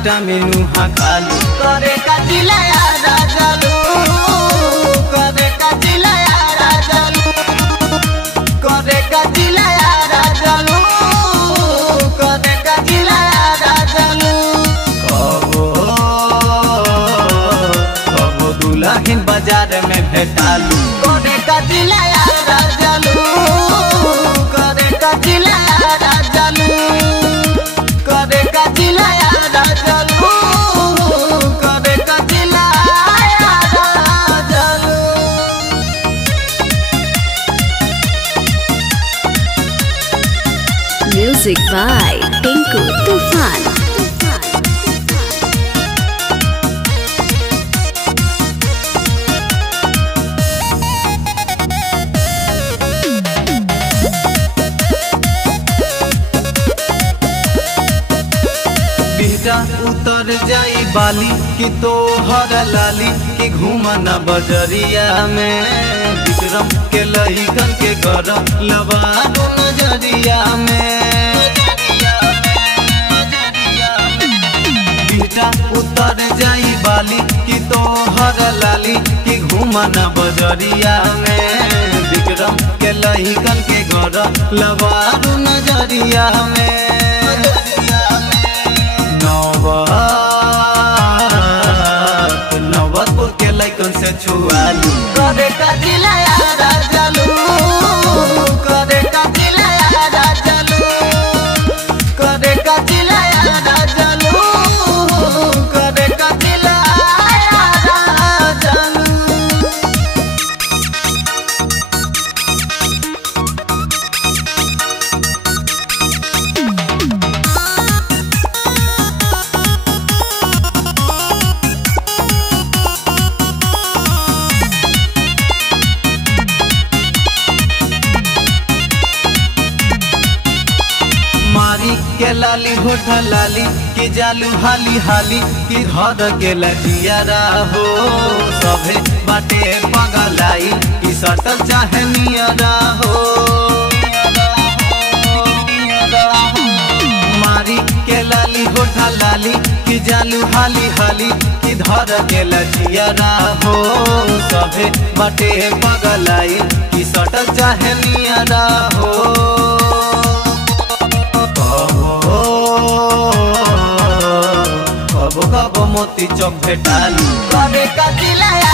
Vitamin उहा खालू करे का जिलाया राजालू करे का जिलाया राजालू करे का जिलाया राजालू करे का जिलाया राजालू कबो दुल्हन बाजार में भेटालू करे का जिलाया राजालू करे का जिलाया राजालू करे का जिलाया राजालू करे का जिलाया राजालू। Music by Tinku Tufan. बेटा उतर जाई बाली कि तो हर लाली कि घूमना बजरिया में विक्रम के लहिकन के घर लबारो नजरिया में बेटा उतर जाई बाली कि तो हर लाली कि घूमना बजरिया में विक्रम के लहिकन के घर लबारो नजरिया में नवतपुर के लइकन से छुआलू करे का जिलाया राजालू करे का जिलाया राजालू करे का जिलाया राजालू करे का जिलाया राजालू। मारी के लाली होठ लाली कि जालू हाली हाली कि घर के लजियारा हो सभे बाटे पगलाई कि सटल चाहे नियरा हो मारी के लाली होठ लाली कि जालू हाली हाली कि धर के लजियारा हो सभे बाटे पगलाई कि सटल चाहे नियरा हो कबो कबो मोती चौक भेटालू करे का जिलाया